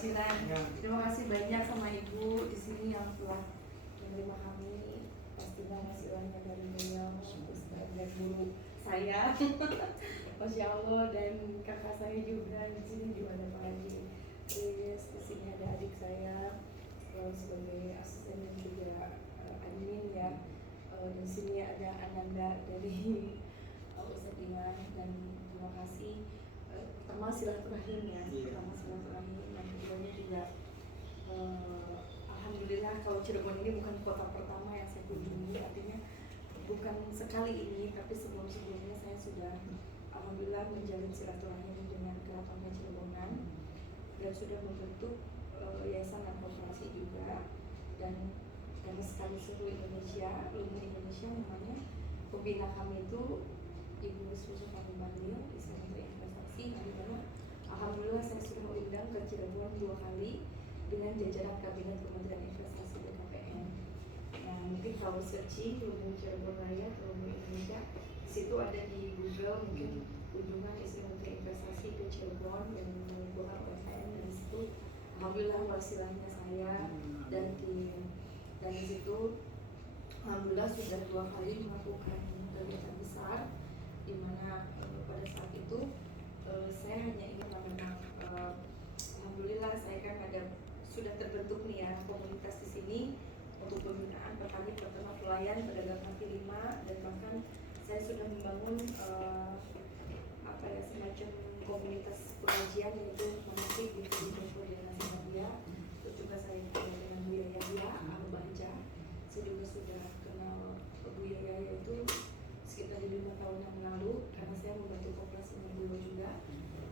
Sinan. Terima kasih banyak sama Ibu di sini yang telah menerima kami. Pastinya ngasih uangnya dari beliau, Ustaz dan guru saya. Masya Allah, dan kakak saya juga di sini juga ada Pak Haji Chris, di sini ada adik saya sebagai asisten dan juga admin ya. Di sini ada Ananda dari Ustaz Iwan, dan terima kasih. Pertama silaturahim ya, pertama silaturahim, yang keduanya juga alhamdulillah kalau Cirebon ini bukan kota pertama yang saya kunjungi, artinya bukan sekali ini, tapi sebelum-sebelumnya saya sudah alhamdulillah menjalin silaturahim dengan keraton Cirebonan dan sudah membentuk yayasan dan koperasi juga, dan karena sekali seluruh Indonesia, namanya pembina kami itu Ibu Susu Fahmi Bandil, Islam Menteri Investasi, di mana alhamdulillah saya sudah mengundang ke Cirebon 2 kali dengan jajaran Kabinet Kementerian Investasi BKPM. Nah, mungkin kalau searching Lumbung Cirebon Raya atau Lumbung Indonesia, di situ ada di Google mungkin kunjungan Islam Menteri Investasi ke Cirebon dan mengumpulkan UMKM, dan di situ alhamdulillah wasilahnya saya dan tim, dan di situ alhamdulillah sudah 2 kali melakukan kegiatan besar, di mana pada saat itu saya hanya ingin memang alhamdulillah saya kan sudah terbentuk nih ya komunitas di sini untuk pembinaan petani, peternak, nelayan, pedagang kaki lima, dan bahkan saya sudah membangun semacam komunitas pengajian, yaitu memetik di koordinasi media. Terus juga saya dengan Bu Yaya Al-Bahja, saya juga sudah kenal Bu Yaya itu sekitar 5 tahun yang lalu, karena saya membantu koperasinya beliau juga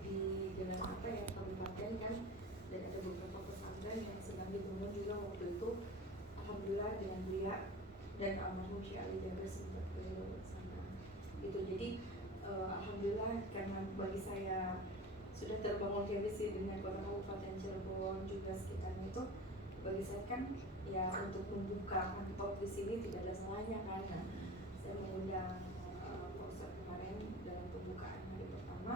di dalam kabupaten kan, dan ada beberapa pesantren yang sedang dibangun juga waktu itu. Alhamdulillah dengan dia dan almarhum Syekh Ali Jaber sempat ke sana gitu. Jadi alhamdulillah, karena bagi saya sudah terbangun chemistry dengan kota kabupaten Cirebon juga sekitarnya, itu bagi saya kan ya untuk membuka kantor di sini tidak ada salahnya kan. Nah, saya mengundang Pak kemarin dalam pembukaan hari pertama.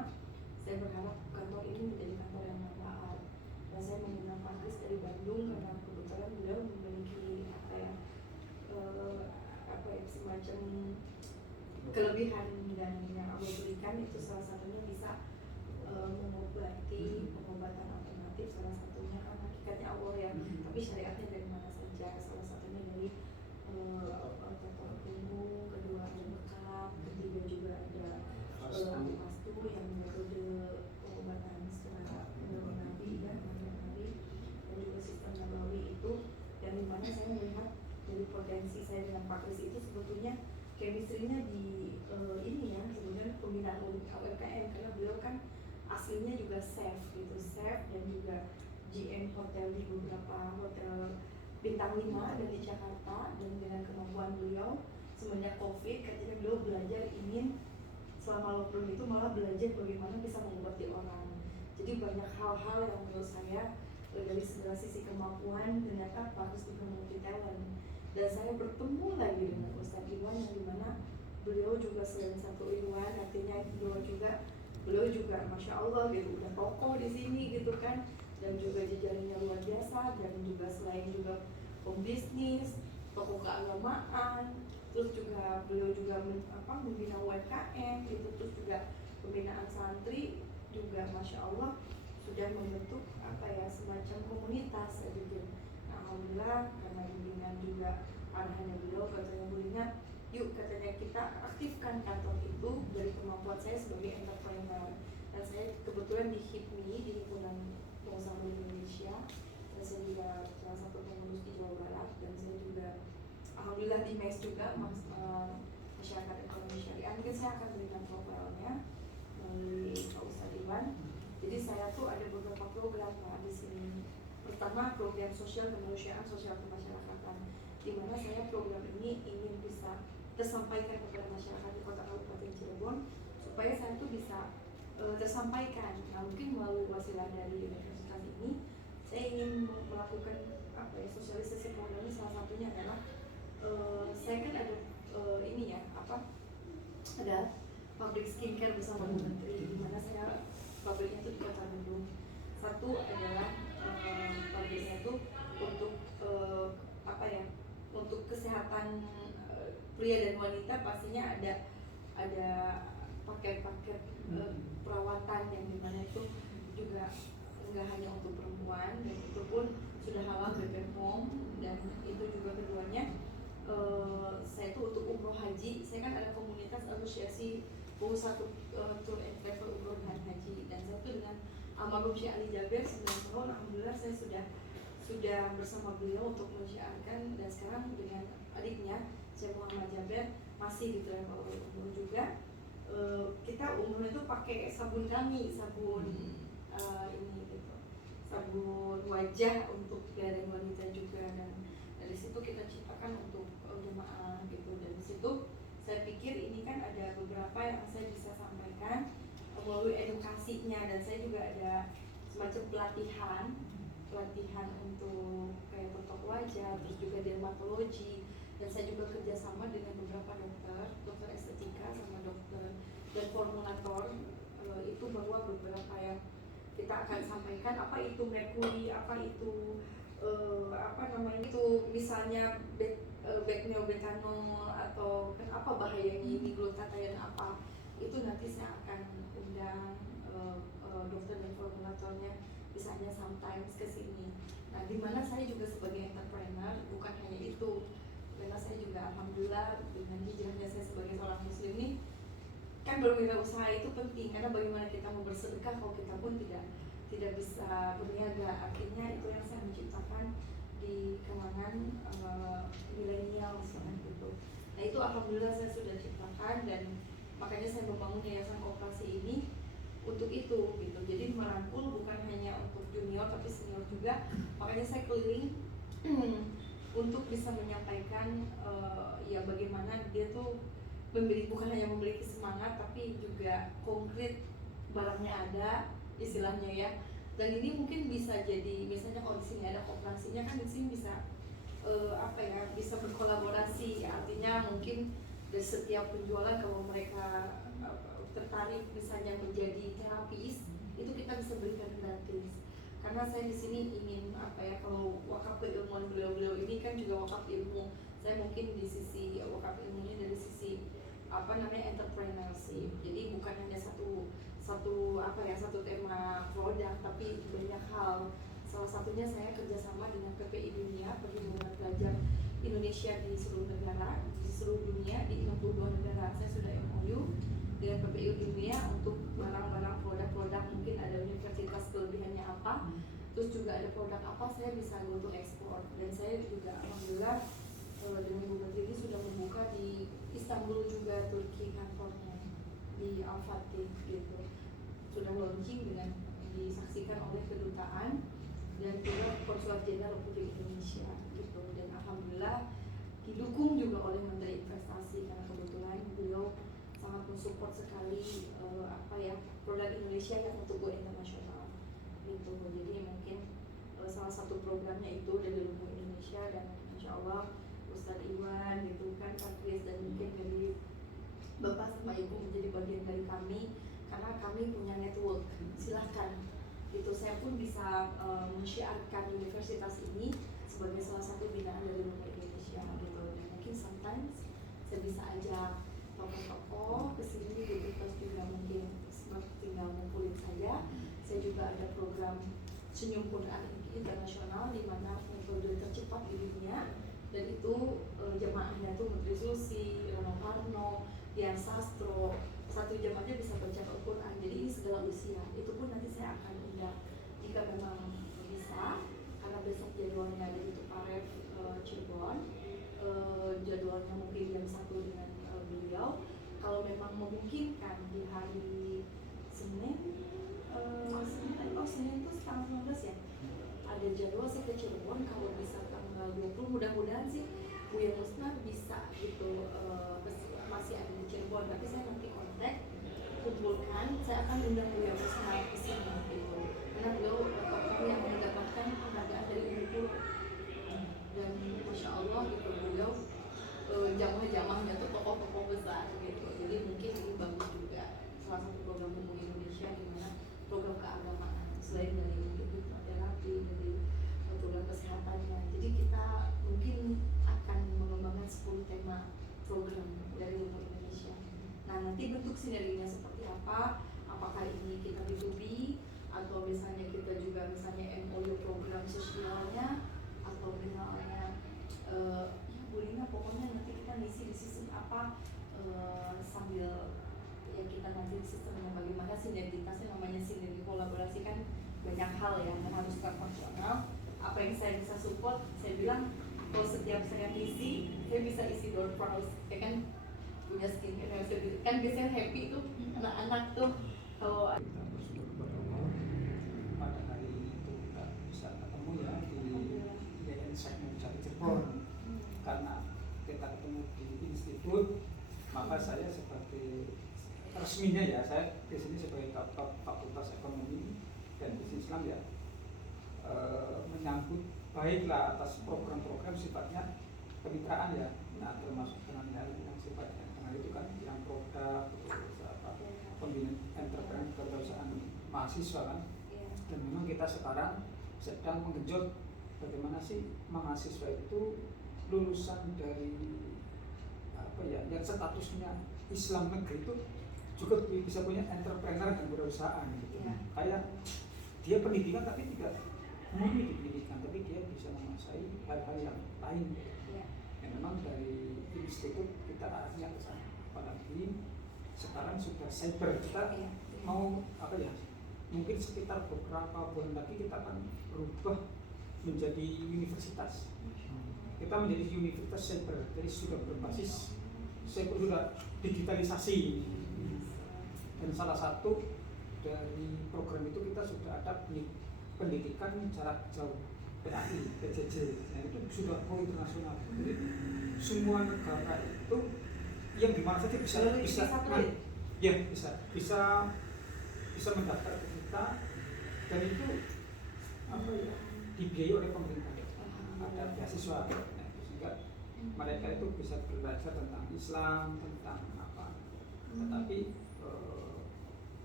Saya berharap kantor ini menjadi kantor yang manfaat, dan saya mengundang Pak Kris dari Bandung karena kebetulan beliau memiliki semacam kelebihan, dan yang Allah berikan itu salah satunya bisa mengobati pengobatan alternatif, salah satunya kan hakikatnya Allah ya, tapi syariatnya dari mana saja. Salah satunya dari total ilmu, kedua ada bekam, ketiga juga ada pastu yang metode pengobatan secara menurut Nabi dan Nabi, dan juga sistem Nabawi itu, dan dimana saya melihat dari potensi saya dengan Pak Kris itu sebetulnya chemistry-nya di ini ya, sebenarnya pembinaan UMKM, karena beliau kan aslinya juga chef gitu, chef dan juga GM hotel di beberapa hotel bintang 5 dan di Jakarta. Dan dengan kemampuan beliau semenjak COVID, katanya beliau belajar ingin selama lockdown itu malah belajar bagaimana bisa mengobati orang. Jadi banyak hal-hal yang menurut saya dari segala sisi kemampuan ternyata bagus juga multi talent. Dan saya bertemu lagi dengan Ustaz Iwan, yang dimana beliau juga selain satu Iwan, artinya beliau juga Masya Allah gitu, udah tokoh di sini gitu kan, dan juga jejaringnya luar biasa, dan juga selain juga pembisnis, tokoh keagamaan, terus juga beliau juga membina UMKM gitu, terus juga pembinaan santri juga Masya Allah sudah membentuk semacam komunitas gitu. Nah, alhamdulillah karena bimbingan juga arahannya beliau, katanya belinya yuk, katanya kita aktifkan kantor itu dari kemampuan saya sebagai entrepreneur, dan saya kebetulan di HIPMI, di Himpunan Pengusaha Indonesia, dan saya juga salah satu pengurus di Jawa Barat, dan saya juga alhamdulillah di MES juga masyarakat ekonomi syariah. Mungkin saya akan berikan profilnya melalui Pak Ustadz Iwan. Jadi saya tuh ada beberapa program Pak di sini. Pertama, program sosial kemanusiaan, sosial kemasyarakatan, di mana saya program ini ingin bisa tersampaikan kepada masyarakat di kota Kabupaten Cirebon supaya saya tuh bisa tersampaikan. Nah, mungkin melalui wasilah dari universitas ini saya ingin melakukan sosialisasi program ini. Salah satunya adalah saya kan ada ada pabrik skincare bersama Bu Menteri, di mana saya pabriknya itu di Kota Bandung. Satu adalah pria dan wanita pastinya ada paket-paket perawatan yang dimana itu juga nggak hanya untuk perempuan, dan itu pun sudah halal BPOM. Dan itu juga keduanya saya tuh untuk umroh haji, saya kan ada komunitas asosiasi pengusaha tour and travel umroh dan haji, dan saya tuh dengan almarhum Syekh Ali Jaber 9 tahun, alhamdulillah saya sudah bersama beliau untuk mensyiarkan, dan sekarang dengan adiknya Syekh Muhammad Jaber masih di travel umroh juga. Kita umroh itu pakai sabun kami, sabun ini gitu, sabun wajah untuk pria dan wanita juga, dan dari situ kita ciptakan untuk jemaah gitu. Dan di situ saya pikir ini kan ada beberapa yang saya bisa sampaikan melalui edukasinya, dan saya juga ada semacam pelatihan untuk kayak totok wajah, terus juga dermatologi, dan saya juga kerjasama dengan beberapa dokter estetika sama dokter dan formulator. Itu bahwa beberapa yang kita akan sampaikan, apa itu merkuri, apa itu itu misalnya betneobetanol, atau apa bahayanya ini, glutathione apa, itu nanti saya akan undang dokter dan formulatornya, misalnya sometimes ke sini. Nah, dimana saya juga sebagai entrepreneur bukan hanya itu, karena saya juga alhamdulillah dengan hijrahnya saya sebagai seorang muslim ini kan berwirausaha itu penting, karena bagaimana kita mau bersedekah kalau kita pun tidak bisa berniaga. Artinya itu yang saya menciptakan di kalangan milenial misalnya gitu. Nah, itu alhamdulillah saya sudah ciptakan, dan makanya saya membangun yayasan koperasi ini untuk itu gitu. Jadi merangkul bukan hanya untuk junior tapi senior juga. Makanya saya keliling untuk bisa menyampaikan ya bagaimana dia tuh bukan hanya memiliki semangat tapi juga konkret, barangnya ada istilahnya ya. Dan ini mungkin bisa jadi, misalnya kalau di sini ada kooperasinya kan di sini bisa bisa berkolaborasi. Artinya mungkin dari setiap penjualan kalau mereka tertarik misalnya menjadi terapis, itu kita bisa berikan gratis. Karena saya di sini ingin kalau wakaf keilmuan beliau ini kan juga wakaf ilmu. Saya mungkin di sisi wakaf ilmunya dari sisi entrepreneurship. Jadi bukan hanya satu tema produk, tapi banyak hal. Salah satunya saya kerjasama dengan PPI Dunia, Perhimpunan Pelajar Indonesia di seluruh negara, di seluruh dunia, di 62 negara. Saya sudah MOU dengan PPI Dunia untuk barang-barang produk-produk, mungkin ada universitas kelebihannya apa, terus juga ada produk apa saya bisa go to ekspor. Dan saya juga alhamdulillah dengan Bu Menteri ini sudah membuka di Istanbul juga, Turki kantornya di Al-Fatih gitu. Sudah launching dengan disaksikan oleh kedutaan dan juga Konsulat Jenderal Republik Indonesia gitu. Dan alhamdulillah didukung juga oleh Menteri Investasi, karena kebetulan beliau sangat mensupport sekali produk Indonesia yang untuk go internasional gitu. Jadi mungkin salah satu programnya itu dari Lumbung Indonesia, dan insya Allah Ustadz Iwan gitu kan, Pak Kris, dan mungkin dari Bapak sama Ibu menjadi bagian dari kami, karena kami punya network. Silahkan gitu, saya pun bisa mensyiarkan universitas ini sebagai salah satu binaan dari Lumbung Indonesia gitu. Dan mungkin sometimes saya bisa ajak tokoh-tokoh kesini gitu, terus juga mungkin tinggal ngumpulin saja. Saya juga ada program Senyum Quran Internasional, di mana metode tercepat di dunia, dan itu jemaahnya tuh Menteri Susi, Rano Karno, Dian Sastro, satu jemaahnya bisa baca Al-Quran. Jadi ini segala usia. Itu pun nanti saya akan undang jika memang bisa, karena besok jadwalnya ada di Tuparev Cirebon, jadwalnya mungkin jam 1 dengan beliau. Kalau memang memungkinkan di hari Senin itu tanggal 19 ya, ada jadwal saya ke Cirebon. Kalau bisa tanggal 20, mudah-mudahan sih Bu Yang Musnah bisa gitu, masih ada di Cirebon. Tapi saya nanti kontak, kumpulkan, saya akan undang Bu Yang Musnah ke sini gitu. Karena beliau tokoh yang mendapatkan penghargaan dari Unggul, dan Masya Allah gitu, beliau jamaah-jamaahnya tuh tokoh-tokoh besar gitu. Jadi mungkin ini bagus juga, salah satu program umum Indonesia, di mana program keagamaan selain dari terapi, dari program kesehatannya. Jadi kita mungkin akan mengembangkan 10 tema program program sosialnya atau misalnya ya bolehnya pokoknya nanti kita ngisi di sistem apa sambil ya kita nanti sistemnya bagaimana sinergitasnya, namanya sinergi kolaborasi kan banyak hal ya, nggak harus transaksional. Apa yang saya bisa support, saya bilang kalau setiap saya ngisi, saya bisa isi door prize, ya kan punya skincare, kan biasanya happy tuh anak-anak tuh kalau kita bersyukur kepada Allah pada hari ini itu kita bisa ketemu ya di IAIN segmen Cirebon. Karena kita ketemu di institut, maka saya sebagai resminya ya, saya di sini sebagai Fakultas Ekonomi dan Bisnis Islam ya, menyambut baiklah atas program-program sifatnya kemitraan ya, nah termasuk dengan hal yang sifatnya karena itu kan yang produk pembinaan entrepreneur kewirausahaan mahasiswa kan, dan memang kita sekarang sedang menggenjot bagaimana sih mahasiswa itu lulusan dari apa ya yang statusnya Islam negeri itu juga bisa punya entrepreneur dan kewirausahaan gitu. Kayak dia pendidikan tapi tidak murni di pendidikan, tapi dia bisa menguasai hal-hal yang lain. Yang memang dari institut kita arahnya ke sana. Apalagi sekarang sudah cyber, kita mau apa ya? Mungkin sekitar beberapa bulan lagi kita akan berubah menjadi universitas. Kita menjadi universitas cyber, jadi sudah berbasis cyber, sudah digitalisasi. Dan salah satu dari program itu kita sudah ada pendidikan jarak jauh PAI, PJJ. Nah itu sudah go internasional. Jadi semua negara itu yang dimana saja bisa mendaftar ke kita, dan itu apa ya dibiayai oleh pemerintah. Ada beasiswa, nah, sehingga mereka itu bisa belajar tentang Islam, tentang apa. Tetapi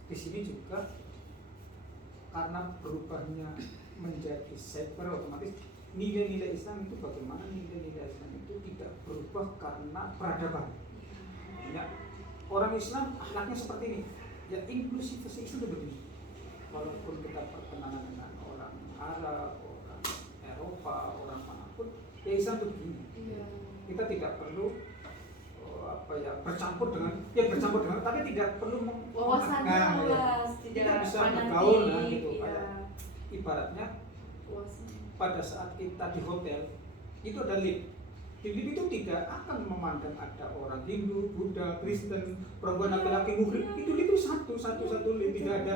di sini juga karena berubahnya menjadi cyber, otomatis nilai-nilai Islam itu bagaimana nilai-nilai Islam itu tidak berubah karena peradaban. Ya, orang Islam akhlaknya seperti ini. Ya inklusivitas itu begini. Walaupun kita perkenalan dengan orang Arab, orang Eropa, orang manapun, ya Islam itu begini. Kita tidak perlu bercampur dengan tapi tidak perlu tidak bisa bergaul gitu. Ibaratnya pada saat kita di hotel itu ada lift. Di lift itu tidak akan memandang ada orang Hindu, Buddha, Kristen, perempuan, laki-laki, muhrim. Itu lift itu satu lift, tidak ada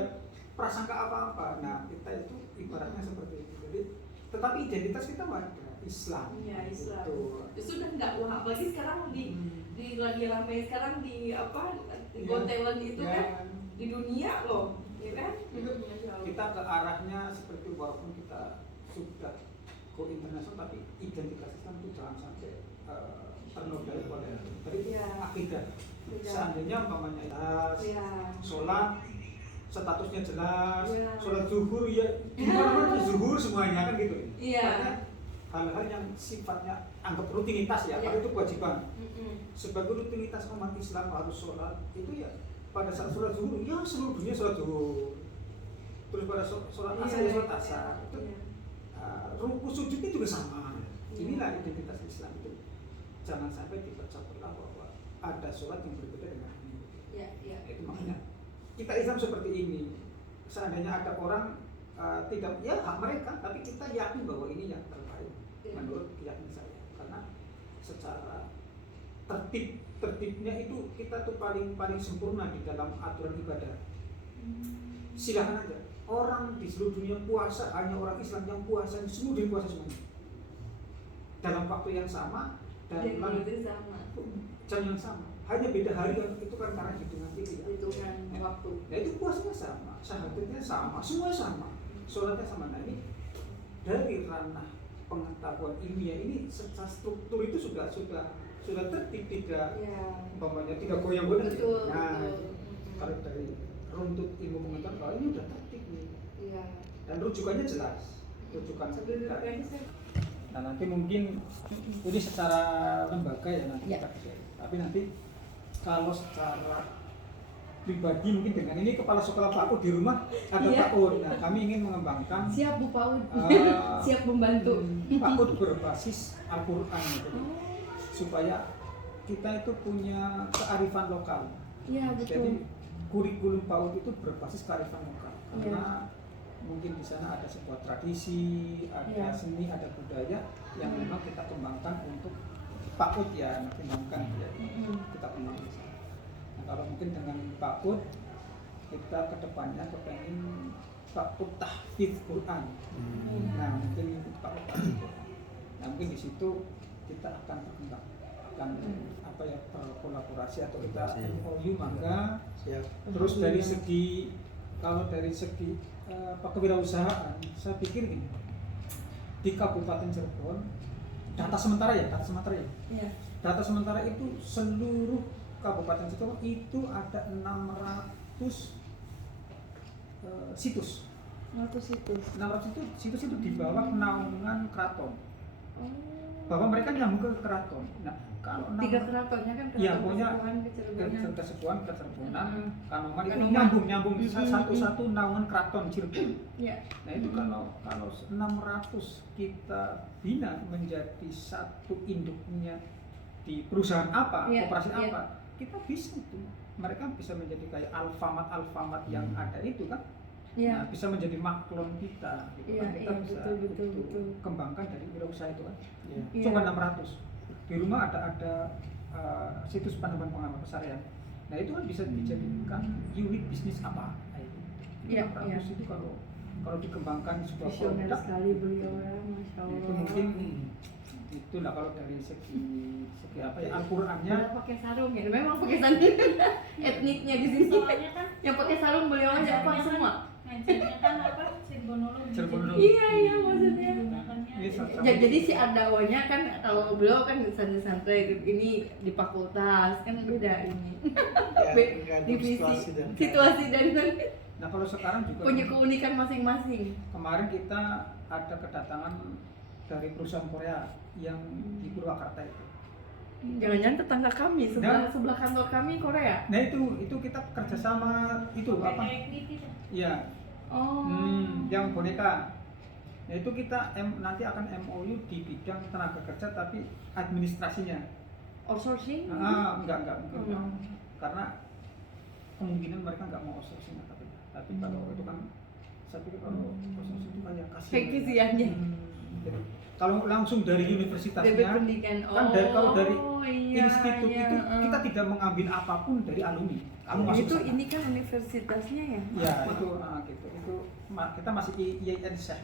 prasangka apa-apa. Nah kita itu ibaratnya seperti itu. Jadi tetapi identitas kita ada Islam. Ya, Islam. Itu sudah enggak wah, apalagi sekarang di lagi ramai sekarang di Got Talent itu kan di dunia loh, ya kan? Kita ke arahnya seperti walaupun kita sudah go internasional, tapi identitas Islam itu jangan sampai ternodai oleh akidah. Seandainya umpamanya sholat statusnya jelas, sholat zuhur ya gimana zuhur semuanya kan gitu. Karena hal-hal yang sifatnya anggap rutinitas ya, kalau itu kewajiban. Sebagai rutinitas umat Islam harus sholat, itu ya pada saat sholat zuhur ya seluruh dunia sholat zuhur. Terus pada sholat asar ya sholat asar. Ruku sujudnya juga sama. Inilah identitas Islam itu. Jangan sampai dipecah belah bahwa ada sholat yang berbeda dengan ini. Itu makanya kita Islam seperti ini. Seandainya ada orang tidak, ya hak mereka, tapi kita yakin bahwa ini yang terbaik menurut keyakinan saya. Karena secara tertibnya itu kita tuh paling sempurna di dalam aturan ibadah. Silahkan aja orang di seluruh dunia puasa, hanya orang Islam yang puasa, semua dia puasa semuanya dalam waktu yang sama dan jam yang sama, hanya beda hari kan, itu kan karena hitungan itu ya, waktu. Nah itu puasanya sama, syahadatnya sama, semua sama, sholatnya sama. Nah ini dari ranah pengetahuan ilmiah ini secara struktur itu sudah tertib, tidak umpamanya tidak goyang-goyang. Kalau dari runtut ilmu pengetahuan bahwa ini sudah tertib nih. Dan rujukannya jelas, rujukan kita. Nah nanti mungkin ini secara lembaga ya nanti. Tapi nanti kalau secara pribadi mungkin dengan ini kepala sekolah PAUD di rumah ada Iya. PAUD. Nah, kami ingin mengembangkan Siap Bu PAUD. eh, Siap membantu. PAUD berbasis Al-Qur'an gitu. Oh, Supaya kita itu punya kearifan lokal. iya Jadi betul. kurikulum PAUD itu berbasis kearifan lokal karena mungkin di sana ada sebuah tradisi, ada Iya. seni, ada budaya yang memang kita kembangkan untuk PAUD ya, kembangkan ya, kita kembangkan di sana. Nah, kalau mungkin dengan PAUD kita kedepannya kepengen PAUD tahfidz Quran. Nah mungkin PAUD tahfidz Quran. Nah mungkin di situ kita akan berkembang, akan apa ya kolaborasi atau kita MOU maka. Siap. Terus dari segi kalau dari segi kewirausahaan, saya pikir gini, di Kabupaten Cirebon, data sementara ya, Iya. data sementara itu seluruh Kabupaten Cirebon itu ada 600 situs. 100 situs. 600 situs itu di bawah naungan keraton. Oh. Bahwa mereka nyambung ke keraton. Nah, kalau 3 keratonnya kan Iya, keraton pokoknya Kesepuhan, Kecirebonan. Kesepuhan, Kecerbonan, Kanoman itu Kanoman. nyambung Mm-mm. satu-satu naungan keraton Cirebon. Iya. Nah itu kalau 600 kita bina menjadi satu induknya di perusahaan apa, Iya, koperasi iya. apa, kita bisa itu. Mereka bisa menjadi kayak Alfamart yang ada itu kan. Iya. Nah, bisa menjadi maklon kita gitu Iya, kan. Kita iya, bisa betul, itu betul. kembangkan dari wirausaha itu kan. Iya. Coba 600. Di rumah ada situs panduan pengalaman pesarian. Nah itu kan bisa dijadikan unit bisnis apa? Nah, itu. Iya, 600 iya. itu kalau dikembangkan sebuah Visioner produk sekali beliau ya, Masya Allah. itu mungkin itulah kalau dari segi apa ya Al-Qur'annya. Malah pakai sarung ya, memang pakai sarung. Etniknya di sini. Soalnya kan Yang pakai sarung beliau aja apa semua. ngajarnya kan apa Cirebonologi. Cirebonologi. Iya, maksudnya. Ini sama- Jadi si Ardawanya kan kalau beliau kan santai-santai ini di fakultas kan beda ini. Ya, tergantung Divisi situasi dan Nah kalau sekarang juga punya keunikan masing-masing. kemarin kita ada kedatangan dari perusahaan Korea yang di Purwakarta itu. Jangan-jangan tetangga kami sebelah kantor kami Korea. Nah itu kita kerjasama itu apa? Kayak gitu. Iya. Oh. Yang boneka. Nah itu kita nanti akan MOU di bidang tenaga kerja tapi administrasinya. Outsourcing? Enggak mungkin. Oh. Karena kemungkinan mereka nggak mau outsourcing tapi kalau itu kan saya pikir kalau outsourcing itu kayak Kasihannya. Jadi kalau langsung dari Dari universitasnya pendidikan. kan kalau dari iya, institut iya, itu kita tidak mengambil apapun dari alumni. Kamu masuk itu sana. ini kan universitasnya ya. Ya itu gitu. Itu kita masih IAIN Syekh